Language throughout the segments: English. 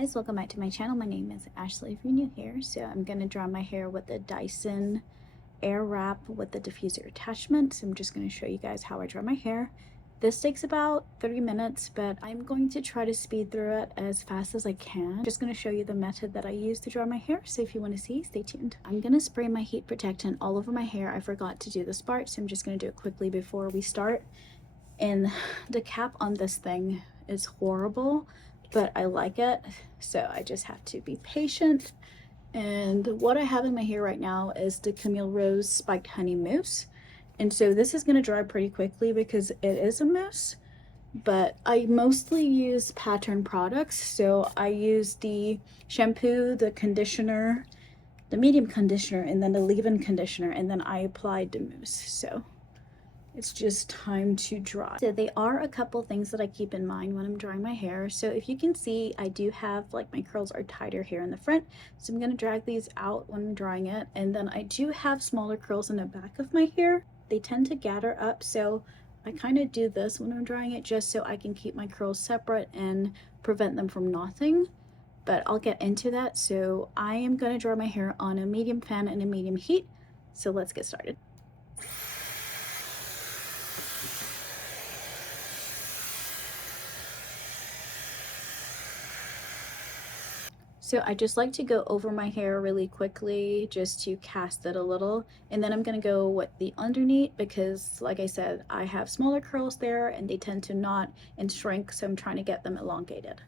guys, welcome back to my channel. My name is Ashley if you're new here. So I'm going to dry my hair with the Dyson air wrap with the diffuser attachment. So I'm just going to show you guys how I dry my hair. This takes about 30 minutes, but I'm going to try to speed through it as fast as I can. I'm just going to show you the method that I use to dry my hair. So if you want to see, stay tuned. I'm going to spray my heat protectant all over my hair. I forgot to do this part, so I'm just going to do it quickly before we start. And the cap on this thing is horrible, but I like it, so I just have to be patient. And what I have in my hair right now is the Camille Rose Spiked Honey Mousse, and so this is going to dry pretty quickly because it is a mousse, but I mostly use pattern products. So I use the shampoo, the conditioner, the medium conditioner, and then the leave-in conditioner, and then I applied the mousse. So it's just time to dry. So there are a couple things that I keep in mind when I'm drying my hair. So if you can see, I do have, like, my curls are tighter here in the front, so I'm going to drag these out when I'm drying it. And then I do have smaller curls in the back of my hair. They tend to gather up, so I kind of do this when I'm drying it just so I can keep my curls separate and prevent them from knotting. But I'll get into that. So I am going to dry my hair on a medium fan and a medium heat. So let's get started. So I just like to go over my hair really quickly just to cast it a little, and then I'm going to go with the underneath because, like I said, I have smaller curls there and they tend to knot and shrink, so I'm trying to get them elongated.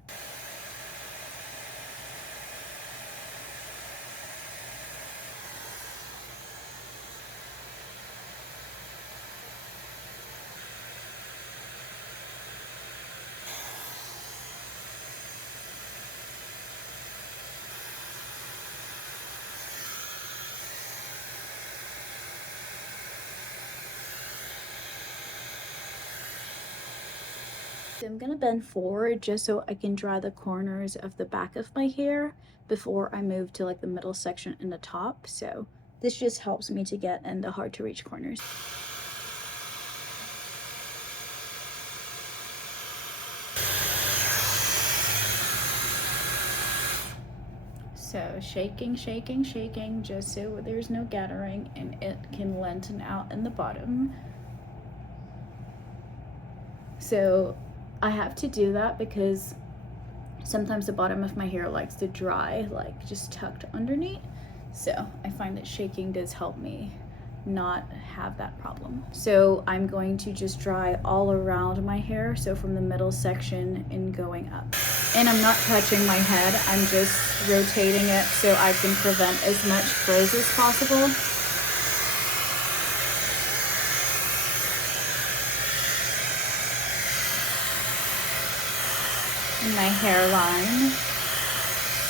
I'm gonna bend forward just so I can dry the corners of the back of my hair before I move to, like, the middle section and the top. So this just helps me to get in the hard to reach corners. So shaking, shaking, shaking, just so there's no gathering and it can lengthen out in the bottom. So I have to do that because sometimes the bottom of my hair likes to dry, like just tucked underneath. So I find that shaking does help me not have that problem. So I'm going to just dry all around my hair, so from the middle section and going up. And I'm not touching my head, I'm just rotating it so I can prevent as much frizz as possible. In my hairline,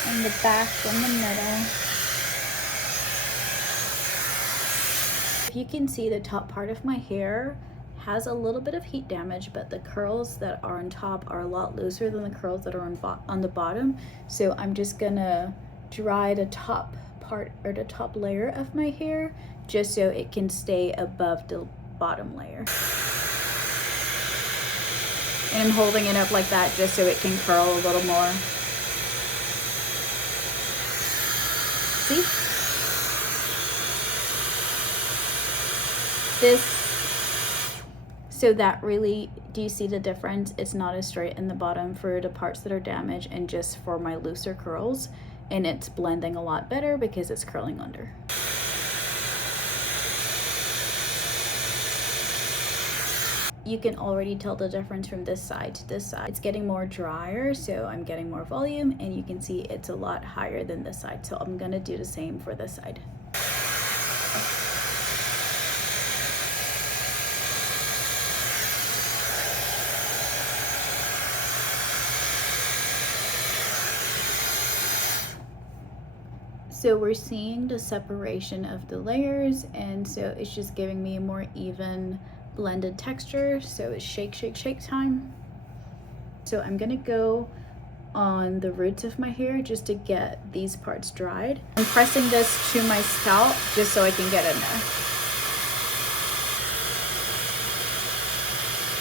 in the back, in the middle. If you can see, the top part of my hair has a little bit of heat damage, but the curls that are on top are a lot looser than the curls that are on the bottom. So I'm just gonna dry the top part, or the top layer of my hair, just so it can stay above the bottom layer. And I'm holding it up like that just so it can curl a little more. See? So that really, do you see the difference? It's not as straight in the bottom for the parts that are damaged and just for my looser curls. And it's blending a lot better because it's curling under. You can already tell the difference from this side to this side. It's getting more drier, so I'm getting more volume, and you can see it's a lot higher than this side. So I'm gonna do the same for this side. So we're seeing the separation of the layers, and so it's just giving me a more even blended texture. So it's shake, shake, shake time. So I'm gonna go on the roots of my hair just to get these parts dried. I'm pressing this to my scalp just so I can get in there.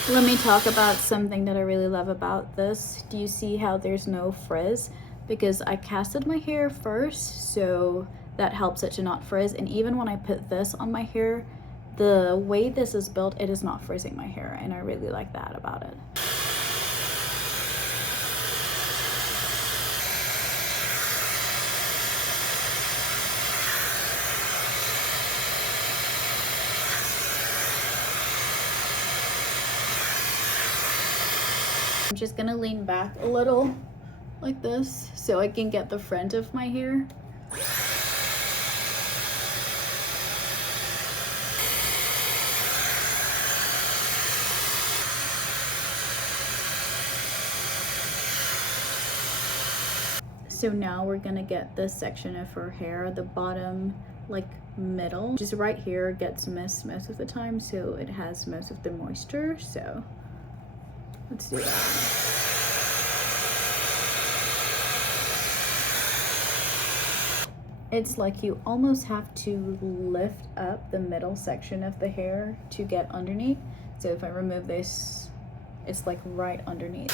Let me talk about something that I really love about this. Do you see how there's no frizz? because I casted my hair first, so that helps it to not frizz. And even when I put this on my hair, the way this is built, it is not frizzing my hair, and I really like that about it. I'm just gonna lean back a little like this so I can get the front of my hair. So now we're gonna get this section of her hair, the bottom like middle, just right here gets missed most of the time, so it has most of the moisture. So let's do that. It's like you almost have to lift up the middle section of the hair to get underneath. So if I remove this, it's like right underneath.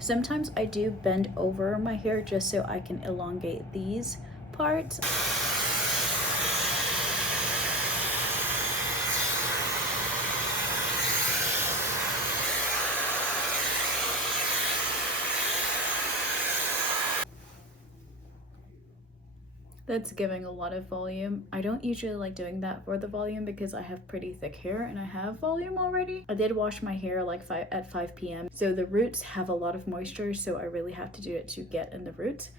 Sometimes I do bend over my hair just so I can elongate these parts. That's giving a lot of volume. I don't usually like doing that for the volume because I have pretty thick hair and I have volume already. I did wash my hair like at 5 p.m. So the roots have a lot of moisture, so I really have to do it to get in the roots.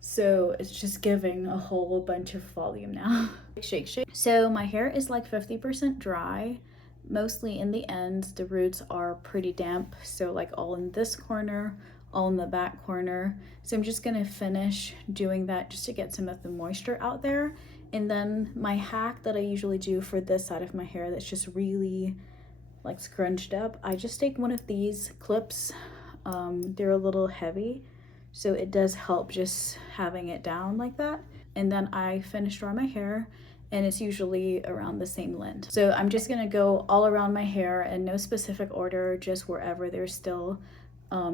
So it's just giving a whole bunch of volume now. Shake, shake. So my hair is like 50% dry. Mostly in the ends, the roots are pretty damp. So like all in this corner, all in the back corner. So I'm just gonna finish doing that just to get some of the moisture out there. And then my hack that I usually do for this side of my hair that's just really like scrunched up, I just take one of these clips. They're a little heavy, so it does help just having it down like that. And then I finish dry my hair, and it's usually around the same length. So I'm just gonna go all around my hair in no specific order, just wherever there's still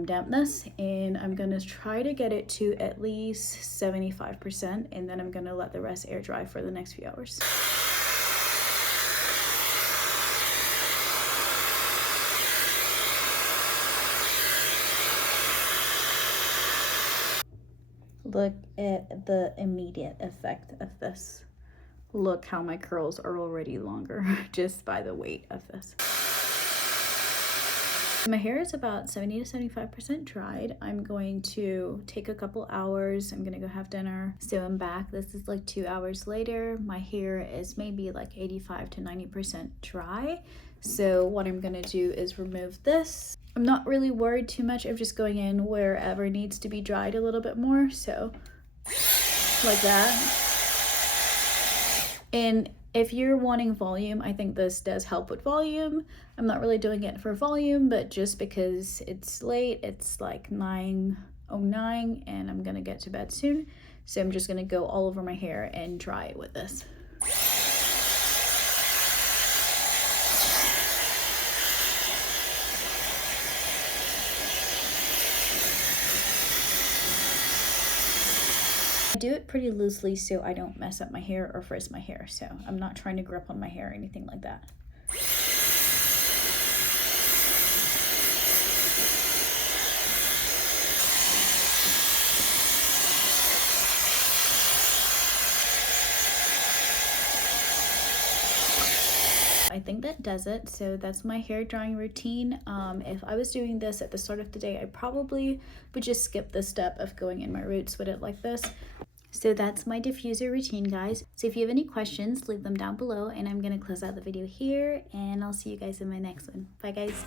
dampness, and I'm gonna try to get it to at least 75%, and then I'm gonna let the rest air dry for the next few hours. Look at the immediate effect of this. Look how my curls are already longer just by the weight of this. My hair is about 70 to 75% dried. I'm going to take a couple hours. I'm gonna go have dinner. So I'm back. This is like 2 hours later. My hair is maybe like 85 to 90% dry. So what I'm gonna do is remove this. I'm not really worried too much of just going in wherever needs to be dried a little bit more. So like that. And if you're wanting volume, I think this does help with volume. I'm not really doing it for volume, but just because it's late, it's like 9:09 and I'm gonna get to bed soon. So I'm just gonna go all over my hair and dry it with this. I do it pretty loosely so I don't mess up my hair or frizz my hair, so I'm not trying to grip on my hair or anything like that. I think that does it. So that's my hair drying routine. If I was doing this at the start of the day, I probably would just skip the step of going in my roots with it like this. So that's my diffuser routine, guys. So if you have any questions, leave them down below, and I'm gonna close out the video here, and I'll see you guys in my next one. Bye, guys.